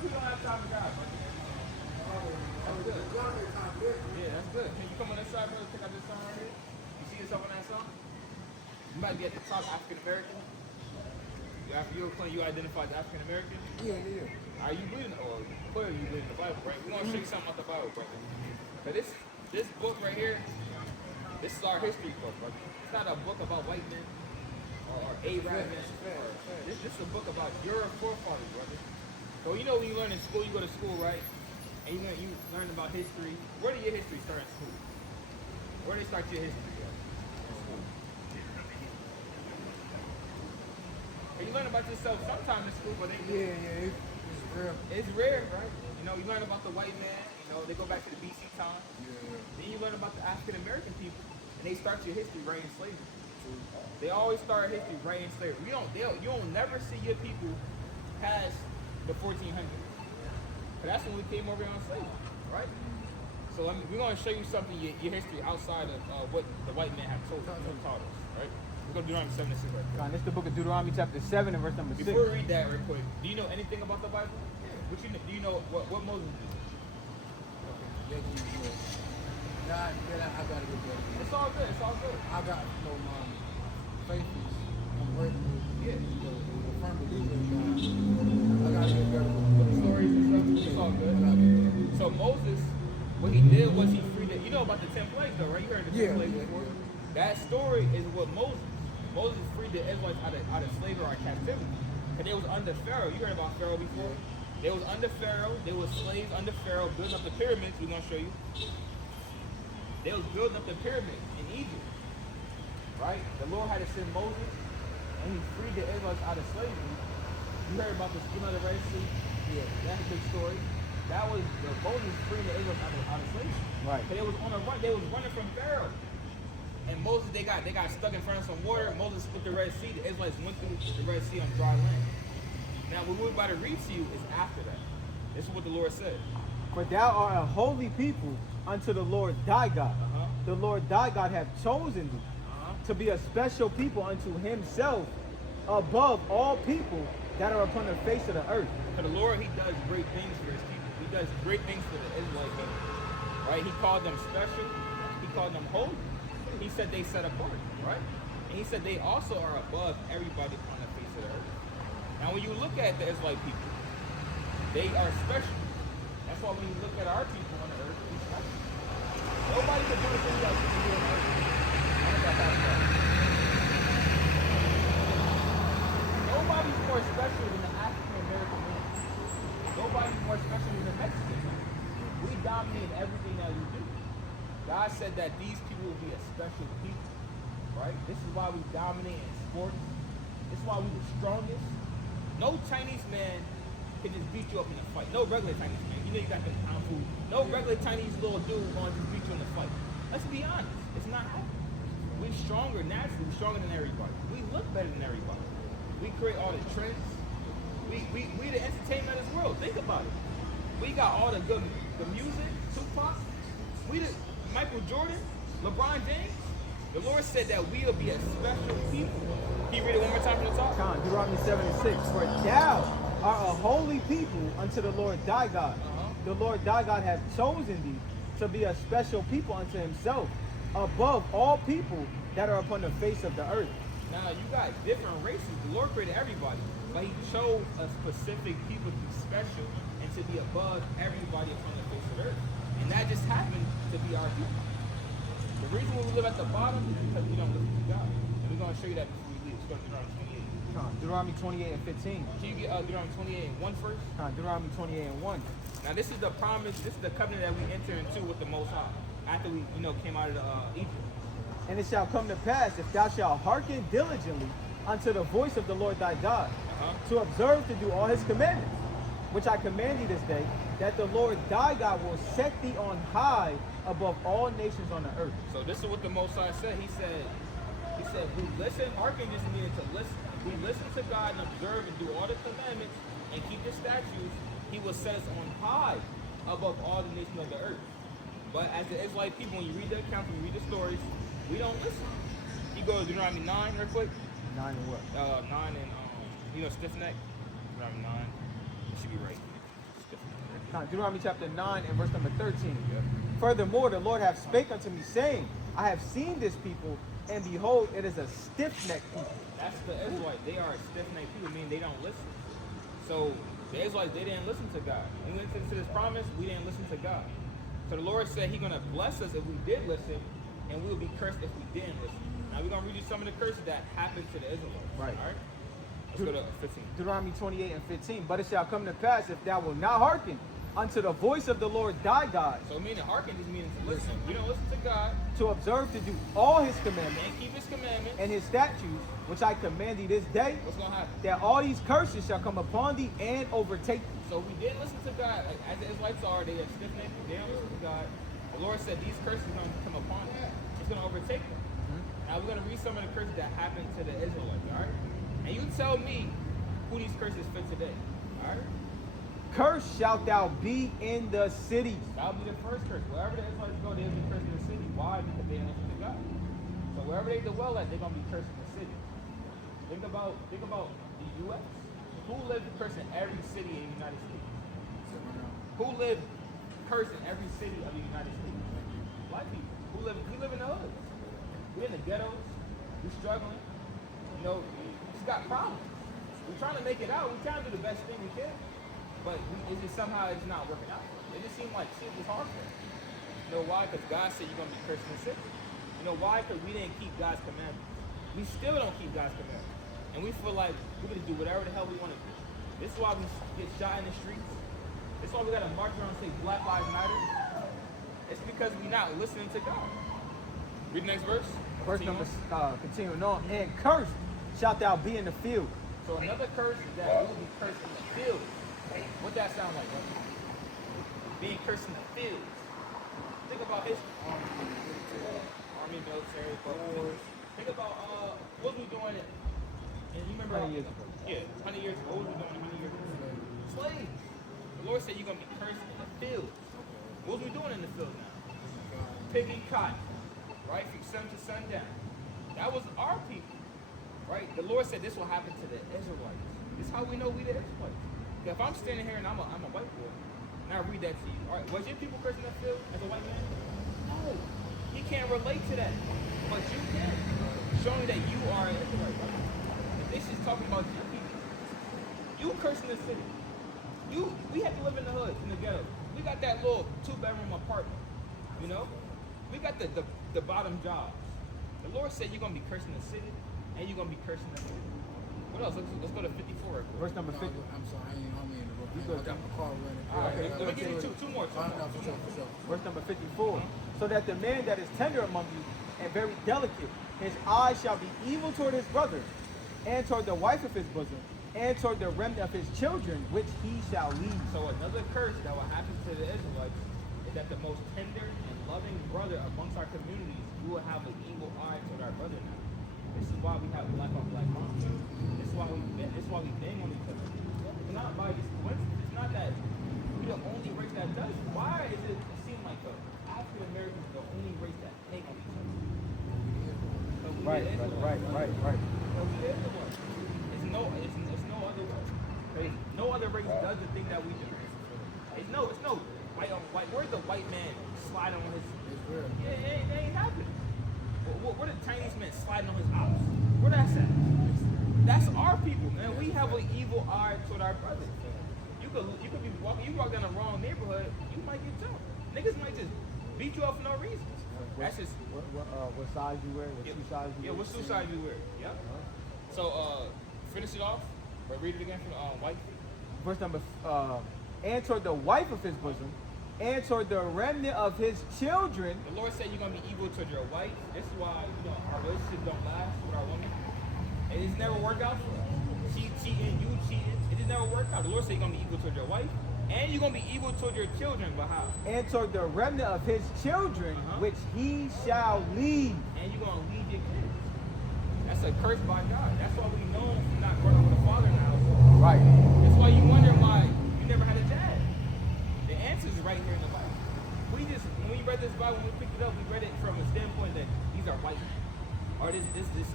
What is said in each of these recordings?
people don't have time for God, but that's good. Yeah, that's good. Can you come on this side, brother? Pick out this song right here. You see yourself on that song? You might be at the top African American. After you're clean, you identify as African American. Yeah. Are you believing? Or clearly you believe in the Bible, right? We're gonna show you something about the Bible, brother. But this book right here, this is our history book, brother. It's not a book about white men or Arab men. This is a book about your forefathers, brother. So you know when you learn in school, you go to school, right? And you learn about history. Where did your history start in school? Where did they start your history? In school. And you learn about yourself sometime in school, but Yeah. It's real. it's rare, right? You know, you learn about the white man. You know, they go back to the BC time. Yeah. Then you learn about the African American people, and they start your history right in slavery. They always start history right in slavery. You'll never see your people past the 1400s. But that's when we came over here on slavery, right? So we're going to show you something, your history outside of what the white man have taught us, right? We're going to do Deuteronomy 7 and 6 right there. This is the book of Deuteronomy chapter 7 and verse number 6. Before we read that real quick, do you know anything about the Bible? Do you know what Moses did? God, I gotta get better. It's all good. It's all good. I got no faith is I'm working with. Yeah. The firm believer in God. I gotta get better. The stories and stuff. It's all good. So Moses, what he did was he freed it. You know about the 10 plagues, though, right? You heard the 10 plagues before. That story is what Moses freed the Israelites out of slavery or captivity. And they was under Pharaoh. You heard about Pharaoh before? They was under Pharaoh. They was slaves under Pharaoh, building up the pyramids. We're gonna show you. They was building up the pyramids in Egypt, right? The Lord had to send Moses, and he freed the Israelites out of slavery. You heard about the skin of the Red Sea? Yeah, that's a big story. That was Moses freeing the Israelites out of slavery. Right. They was on a run. They was running from Pharaoh. And Moses, they got stuck in front of some water. Moses split the Red Sea. The Israelites went through the Red Sea on dry land. Now, what we're about to read to you is after that. This is what the Lord said. For thou art a holy people unto the Lord thy God. The Lord thy God hath chosen thee to be a special people unto himself above all people that are upon the face of the earth. For the Lord, he does great things for his people. He does great things for the Israelite people. Right? He called them special. He called them holy. He said they set apart. Right? And he said they also are above everybody upon the face of the earth. Now, when you look at the Israelite people, they are special. That's why when you look at our people on the earth, we're special. Nobody can do the things that we can do on earth. I don't got that far. Nobody's more special than the African American man. Nobody's more special than the Mexican man. We dominate everything that we do. God said that these people will be a special people, right? This is why we dominate in sports. This is why we're the strongest. No Chinese man can just beat you up in a fight. No regular Chinese man. You know you got them kung fu. No regular Chinese little dude going to just beat you in a fight. Let's be honest. It's not happening. We're stronger naturally. We're stronger than everybody. We look better than everybody. We create all the trends. We the entertainment of this world. Think about it. We got all the good the music, Tupac. We the Michael Jordan, LeBron James. The Lord said that we'll be a special people. Can you read it one more time from the top? Deuteronomy 7 and 6. For thou art a holy people unto the Lord thy God. The Lord thy God hath chosen thee to be a special people unto himself above all people that are upon the face of the earth. Now, you got different races. The Lord created everybody, but he chose a specific people to be special and to be above everybody upon the face of the earth. And that just happened to be our people. The reason why we live at the bottom is because we don't listen to God. And we're going to show you that before we leave. Let's go to Deuteronomy 28. Deuteronomy 28 and 15. Can you get Deuteronomy 28 and 1 first? Deuteronomy 28 and 1. Now, this is the promise, this is the covenant that we enter into with the Most High after we, came out of Egypt. And it shall come to pass, if thou shalt hearken diligently unto the voice of the Lord thy God, to observe to do all his commandments, which I command thee this day, that the Lord thy God will set thee on high above all nations on the earth. So this is what the Most High said. He said, we listen, hearken just means to listen. We listen to God and observe and do all the commandments and keep the statutes. He will set us on high above all the nations of the earth. But as the Israelite people, when you read the accounts, when you read the stories, we don't listen. You go to Deuteronomy 9 real quick. 9 and what? 9 and, stiff neck. Deuteronomy 9. It should be right. Deuteronomy chapter 9 and verse number 13. Furthermore, the Lord hath spake unto me, saying, I have seen this people, and behold, it is a stiff-necked people. That's the Israelites. They are a stiff-necked people, meaning they don't listen. So the Israelites, they didn't listen to God. We went into this promise, we didn't listen to God. So the Lord said He's gonna bless us if we did listen, and we'll be cursed if we didn't listen. Now we're gonna read you some of the curses that happened to the Israelites. Right. All right. Let's go to 15. Deuteronomy 28 and 15. But it shall come to pass, if thou wilt not hearken unto the voice of the Lord thy God, So meaning hearken just meaning to listen. We don't listen to God to observe to do all his commandments and keep His commandments. and his statutes, which I command thee this day, What's gonna happen? that all these curses shall come upon thee and overtake thee. So we didn't listen to God. Like, as the Israelites are, they have stiff-necked. They don't listen to God. The Lord said these curses are going to come upon them. It's going to overtake them. Now we're going to read some of the curses that happened to the Israelites. All right, and you tell me who these curses fit today. All right, Cursed shalt thou be in the cities. that'll be the first curse. Wherever the Israelites go, they'll be cursed in the city. Why? Because they didn't listen to God. So wherever they dwell at, they're going to be cursed in the city. Think about the U.S. Who lived cursed in every city in the United States? Who lived cursed in every city of the United States? Black people. We live in the hood. We're in the ghettos. We're struggling. You know, we just got problems. We're trying to make it out. We're trying to do the best thing we can. But it's just somehow it's not working out. It just seems like shit was hard for us. You know why? Because God said you're going to be cursed in the city. You know why? Because we didn't keep God's commandments. We still don't keep God's commandments. And we feel like we're going to do whatever the hell we want to do. This is why we get shot in the streets. This is why we got to march around and say Black Lives Matter. It's because we're not listening to God. Read the next verse. Verse Continue number, on. continuing on. And cursed shalt thou be in the field. So another curse is that we will be cursed in the field. What that sound like, brother? Being cursed in the fields. Think about history. Army, military, wars. Think about what was we doing and you remember 100 years ago. Yeah, 100 years ago. What was we doing 100 years ago? Slaves. The Lord said you're gonna be cursed in the fields. What was we doing in the field now? Picking cotton, right? From sun to sundown. That was our people. Right? The Lord said this will happen to the Israelites. This is how we know we the Israelites. If I'm standing here and I'm a white boy, and I read that to you, all right, was your people cursing the field as a white man? No. You can't relate to that. But you can. Showing that you are an Israelite, right? And this is talking about your people. You cursing the city. We have to live in the hood, in the ghetto. We got that little 2-bedroom apartment. You know? We got the bottom jobs. The Lord said you're gonna be cursing the city and you're gonna be cursing the city. What else? Let's go to 54 real quick. Verse number 50. I'm sorry, I mean You I good, got my car running. All right, let me give you two more. For sure. Verse number 54. So that the man that is tender among you and very delicate, his eyes shall be evil toward his brother, and toward the wife of his bosom, and toward the remnant of his children, which he shall leave. So another curse that will happen to the Israelites is that the most tender and loving brother amongst our communities, we will have an evil eye toward our brother now. This is why we have black on black crime. This is why we bang on each other. It's not by just coincidence. It's not that we're the only race that does it. Why is it seem like the African Americans are the only race that hate on each other? Right. Because we the Israelites. It's no other way. Okay? No other race does the thing that we do. It's no white on white. Where's the white man sliding on his? It's real. Yeah, it ain't happening. Where the Chinese man sliding on his ops? Where that's at? That's our people, man. We have an evil eye toward our brothers. You could be walking. You walk down the wrong neighborhood, you might get jumped. Niggas might just beat you up for no reason. That's just What size you wear? What shoe size you yeah. wear? What shoe size you wear? Yep. So finish it off. But read it again from white. Verse number, and toward the wife of his bosom, and toward the remnant of his children. The Lord said you're gonna be evil toward your wife. This is why our relationships don't last with our women. And it's never worked out for us. She cheating, you cheating. It just never worked out. The Lord said you're gonna be evil toward your wife, and you're gonna be evil toward your children. But how? And toward the remnant of his children, which he shall leave. And you're gonna lead your kids. That's a curse by God. That's why we know from not growing up with a father in the house. Right. That's why you wonder why you never had a dad. The answer is right here in the Bible. When we read this Bible, when we picked it up, we read it from a standpoint that these are white men. Or this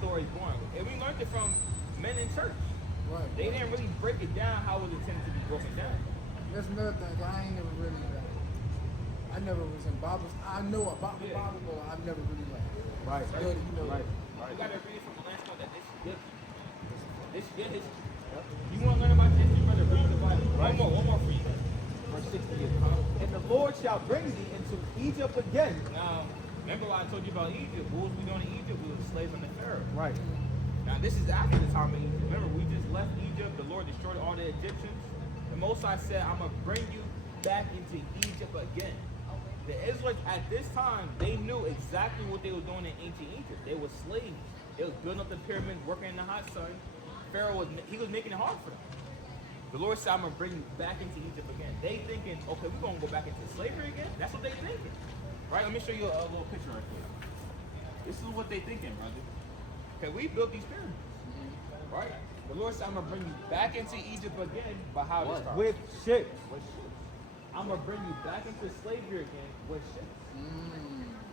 story is born. And we learned it from men in church. Right. They didn't really break it down how it was intended to be broken down. That's another thing. 'Cause I ain't never really I never was in Bibles. I know about the Bible, but I've never really Right. studied. You know. Right. You gotta read from the last one that this is good. This is good history. You want to learn about history, brother? Read the Bible. Right. One more for you. Verse 60 is, and the Lord shall bring thee into Egypt again. Now, remember what I told you about Egypt? What was we doing in Egypt? We were slaves under Pharaoh. Right. Now, this is after the time of Egypt. Remember, we just left Egypt. The Lord destroyed all the Egyptians. The Most High said, I'm going to bring you back into Egypt again. The Israelites at this time, they knew exactly what they were doing in ancient Egypt. They were slaves. They were building up the pyramids, working in the hot sun. Pharaoh was making it hard for them. The Lord said, I'm going to bring you back into Egypt again. They thinking, okay, we're going to go back into slavery again? That's what they thinking. Right? Let me show you a little picture right here. This is what they thinking, brother. Okay, we built these pyramids. Right? The Lord said, I'm going to bring you back into Egypt again, but how this starts? With ships. With ships. I'm going to bring you back into slavery again with ships.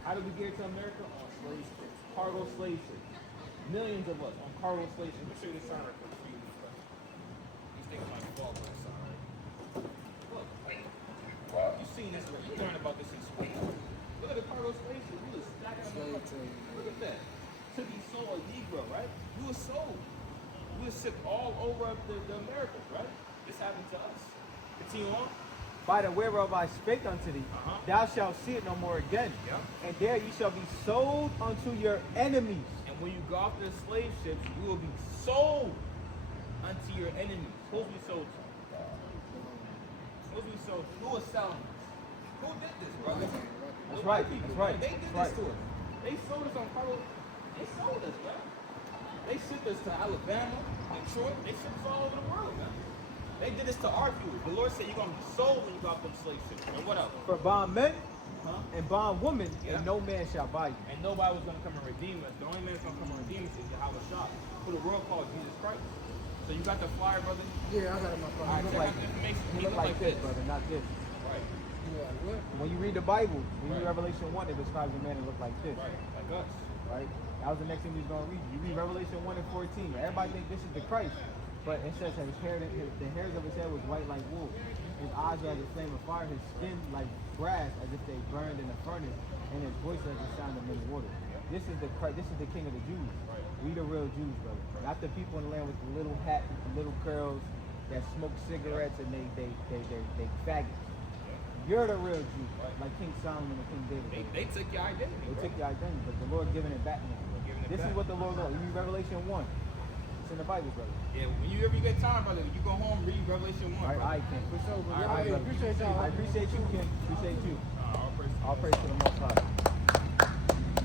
How did we get to America? On slave ships. Cargo slave ships. Millions of us on cargo slave ships. Let me show you this sign right quick for you. These things might fall on the sign. Look. You seen this, you learned about this in school. Look at the cargo slave ship. You was stacking them up. Look at that. To be sold a Negro, right? You were sold. You were shipped all over the Americas, right? This happened to us. Continue on. By the whereof I spake unto thee, thou shalt see it no more again. Yeah. And there you shall be sold unto your enemies. And when you go off the slave ships, you will be sold unto your enemies. Who's we sold to? Who's we sold to? Who was selling us? Who did this, brother? That's right. That's right. They did That's this to right. us. They sold us on cargo. They sold us, man. They shipped us to Alabama, Detroit. They shipped us all over the world, man. They did this to our viewers. The Lord said you're going to be sold when you go off them slave ships. And what else? For bondmen Huh? and bondwomen, Yeah. and no man shall buy you. And nobody was going to come and redeem us. The only man that's going to come and redeem us is Yahweh Shah, who the world calls Jesus Christ. So you got the flyer, brother? Yeah, I got it in my phone. All right, look check like- out the information. It look like this, brother, not this. Right, Yeah, what? When you read the Bible, when you read Right. Revelation 1, it describes a man that look like this. right, like us. Right? That was the next thing we was going to read. You read Revelation 1 and 14. Everybody think this is the Christ. But it says that the hairs of his head was white like wool. His eyes were as a flame of fire. His skin like brass, as if they burned in a furnace. And his voice as the sound of many waters. This is the Christ. This is the King of the Jews. We the real Jews, brother. Not the people in the land with the little hat, with the little curls, that smoke cigarettes and they faggots. You're the real Jew, like King Solomon and King David. They took your identity. They bro. took your identity, but the Lord giving it back now. Giving it This back. is what the Lord knows. You read Revelation 1. It's in the Bible, brother. Yeah, when you ever get time, brother, you go home, read Revelation 1. All right, brother. I can. For sure, All bro. right, Hey, brother. appreciate y'all. I appreciate you, King. Appreciate you. All praise to All praise to the Most High.